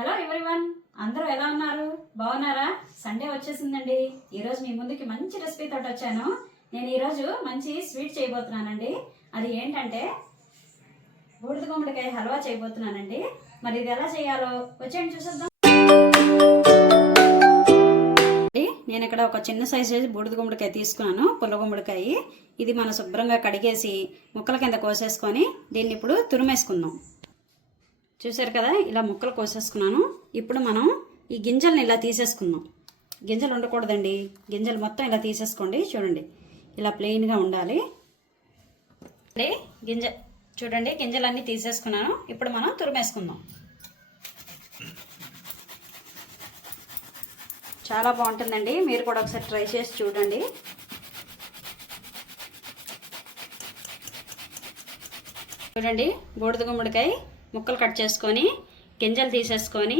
Hello everyone, అందరూ ఎలా ఉన్నారు? బాగున్నారా? సండే వచ్చేసిందండి. ఈరోజు మీ ముందుకి మంచి రెసిపీ తోటి వచ్చాను. నేను ఈరోజు మంచి స్వీట్ చేయబోతున్నానండి. అది ఏంటంటే బూడిద గుమ్మడికాయ హల్వా చేయబోతున్నానండి. మరి ఇది ఎలా చేయాలో వచ్చేయండి చూసేద్దాం. నేను ఇక్కడ ఒక చిన్న సైజు బూడిద గుమ్మడికాయ తీసుకున్నాను, పుల్ల గుమ్మడికాయ. ఇది మనం శుభ్రంగా కడిగేసి ముక్కల కింద కోసేసుకొని దీన్ని ఇప్పుడు తురిమేసుకుందాం. చూసారు కదా, ఇలా ముక్కలు కోసేసుకున్నాను. ఇప్పుడు మనం ఈ గింజల్ని ఇలా తీసేసుకుందాం. గింజలు ఉండకూడదండి, గింజలు మొత్తం ఇలా తీసేసుకోండి. చూడండి, ఇలా ప్లెయిన్గా ఉండాలి. చూడండి, గింజలన్నీ తీసేసుకున్నాను. ఇప్పుడు మనం తురిమేసుకుందాం. చాలా బాగుంటుందండి, మీరు కూడా ఒకసారి ట్రై చేసి చూడండి. చూడండి, బూడిద గుమ్మడికాయ ముక్కలు కట్ చేసుకొని గింజలు తీసేసుకొని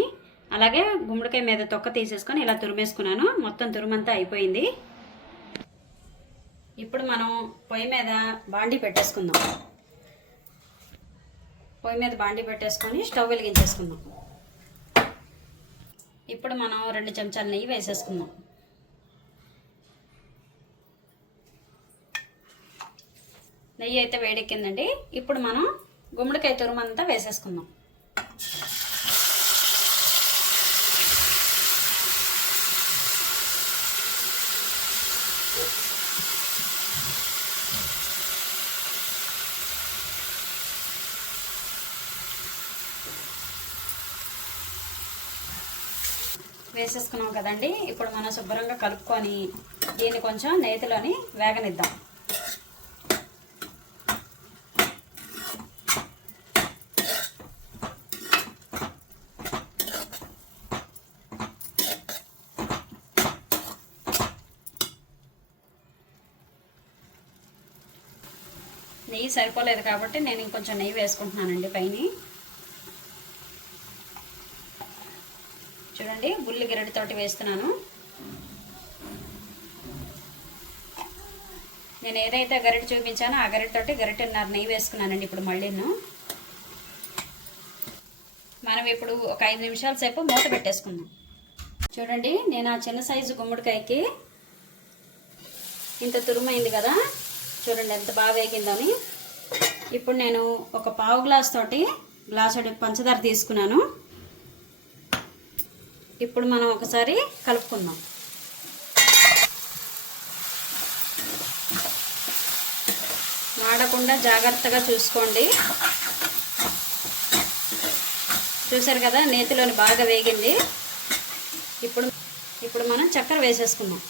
అలాగే గుమ్మడికాయ మీద తొక్క తీసేసుకొని ఇలా తురిమేసుకున్నాను. మొత్తం తురుమంతా అయిపోయింది. ఇప్పుడు మనం పొయ్యి మీద బాండీ పెట్టేసుకుందాం. పొయ్యి మీద బాండీ పెట్టేసుకొని స్టవ్ వెలిగించేసుకుందాం. ఇప్పుడు మనం 2 చెంచాల నెయ్యి వేసేసుకుందాం. నెయ్యి అయితే వేడెక్కిందండి. ఇప్పుడు మనం గుమ్మడికాయ తురుమంతా వేసేసుకుందాం. వేసేసుకున్నాం కదండి. ఇప్పుడు మనం శుభ్రంగా కలుపుకొని దీన్ని కొంచెం నేతిలోని వేగనిద్దాం. నెయ్యి సరిపోలేదు కాబట్టి నేను ఇంకొంచెం నెయ్యి వేసుకుంటున్నానండి పైన. చూడండి, బుల్లి గరిటెతోటి వేస్తున్నాను. నేను ఏదైతే గరిటె చూపించానో ఆ గరిటెతోటి గరిటెన్నర నెయ్యి వేసుకున్నానండి. ఇప్పుడు మళ్ళీను మనం ఇప్పుడు ఒక 5 నిమిషాల సేపు మూత పెట్టేసుకుందాం. చూడండి, నేను ఆ చిన్న సైజు గుమ్మడికాయకి ఇంత తురుమైంది కదా, చూడండి ఎంత బాగా వేగిందని. ఇప్పుడు నేను ఒక పావు గ్లాస్ తోటి గ్లాసు పంచదార తీసుకున్నాను. ఇప్పుడు మనం ఒకసారి కలుపుకుందాం. మాడకుండా జాగ్రత్తగా చూసుకోండి. చూసారు కదా, నేతిలోని బాగా వేగింది. ఇప్పుడు మనం చక్కెర వేసేసుకుందాం.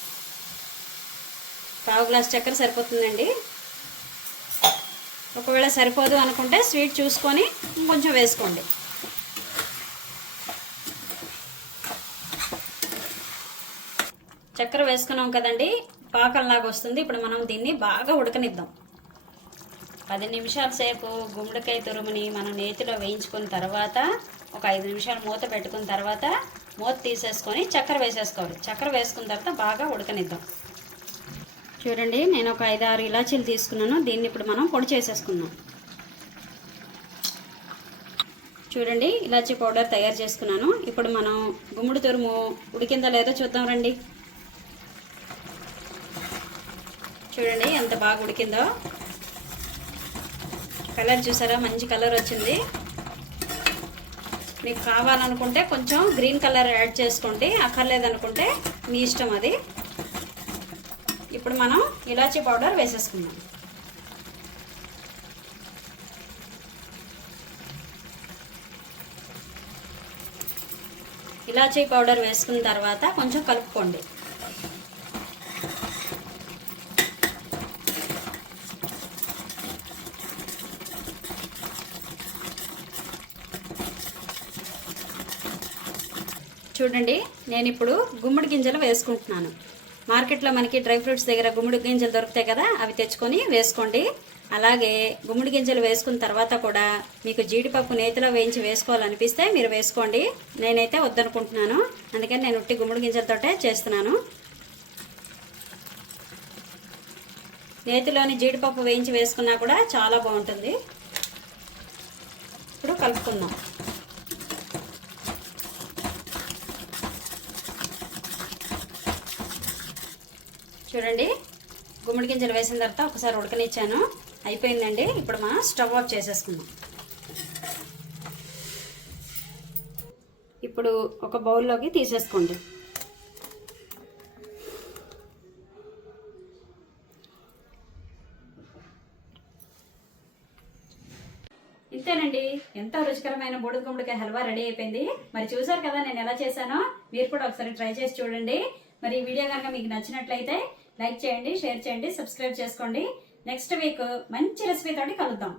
పావు గ్లాస్ చక్కెర సరిపోతుందండి. ఒకవేళ సరిపోదు అనుకుంటే స్వీట్ చూసుకొని ఇంకొంచెం వేసుకోండి. చక్కెర వేసుకున్నాం కదండి, పాకంలాగా వస్తుంది. ఇప్పుడు మనం దీన్ని బాగా ఉడకనిద్దాం. 10 నిమిషాల సేపు గుమ్మడికాయ తురుముని మనం నేతిలో వేయించుకున్న తర్వాత ఒక 5 నిమిషాలు మూత పెట్టుకున్న తర్వాత మూత తీసేసుకొని చక్కెర వేసేసుకోవాలి. చక్కెర వేసుకున్న తర్వాత బాగా ఉడకనిద్దాం. చూడండి, నేను ఒక 5-6 ఇలాచీలు తీసుకున్నాను. దీన్ని ఇప్పుడు మనం పొడి చేసేసుకుందాం. చూడండి, ఇలాచీ పౌడర్ తయారు చేసుకున్నాను. ఇప్పుడు మనం గుమ్మడి తురుము ఉడికిందో లేదో చూద్దాం రండి. చూడండి ఎంత బాగా ఉడికిందో. కలర్ చూసారా, మంచి కలర్ వచ్చింది. మీకు కావాలనుకుంటే కొంచెం గ్రీన్ కలర్ యాడ్ చేసుకోండి, అక్కర్లేదనుకుంటే మీ ఇష్టం అది. ఇప్పుడు మనం ఇలాచీ పౌడర్ వేసేసుకుందాం. ఇలాచీ పౌడర్ వేసుకున్న తర్వాత కొంచెం కలుపుకోండి. చూడండి, నేను ఇప్పుడు గుమ్మడి గింజలు వేసుకుంటున్నాను. మార్కెట్లో మనకి డ్రై ఫ్రూట్స్ దగ్గర గుమ్మడి గింజలు దొరుకుతాయి కదా, అవి తెచ్చుకొని వేసుకోండి. అలాగే గుమ్మడి గింజలు వేసుకున్న తర్వాత కూడా మీకు జీడిపప్పు నేతిలో వేయించి వేసుకోవాలనిపిస్తే మీరు వేసుకోండి. నేనైతే వద్దనుకుంటున్నాను, అందుకని నేను ఉట్టి గుమ్మడి గింజలతోటే చేస్తున్నాను. నేతిలోని జీడిపప్పు వేయించి వేసుకున్నా కూడా చాలా బాగుంటుంది. ఇప్పుడు కలుపుకుందాం. చూడండి, గుమ్మడి గింజలు వేసిన తర్వాత ఒకసారి ఉడకనిచ్చాను, అయిపోయిందండి. ఇప్పుడు మనం స్టవ్ ఆఫ్ చేసేసుకుందాం. ఇప్పుడు ఒక బౌల్లోకి తీసేసుకోండి. ఇంతేనండి, ఎంతో రుచికరమైన బూడిద గుమ్మడికాయ హల్వా రెడీ అయిపోయింది. మరి చూసారు కదా నేను ఎలా చేశానో, మీరు కూడా ఒకసారి ట్రై చేసి చూడండి. మరి ఈ వీడియో కనుక మీకు నచ్చినట్లయితే లైక్ చేయండి, షేర్ చేయండి, సబ్స్క్రైబ్ చేసుకోండి. నెక్స్ట్ వీక్ మంచి రెసిపీ తోటి కలుద్దాం.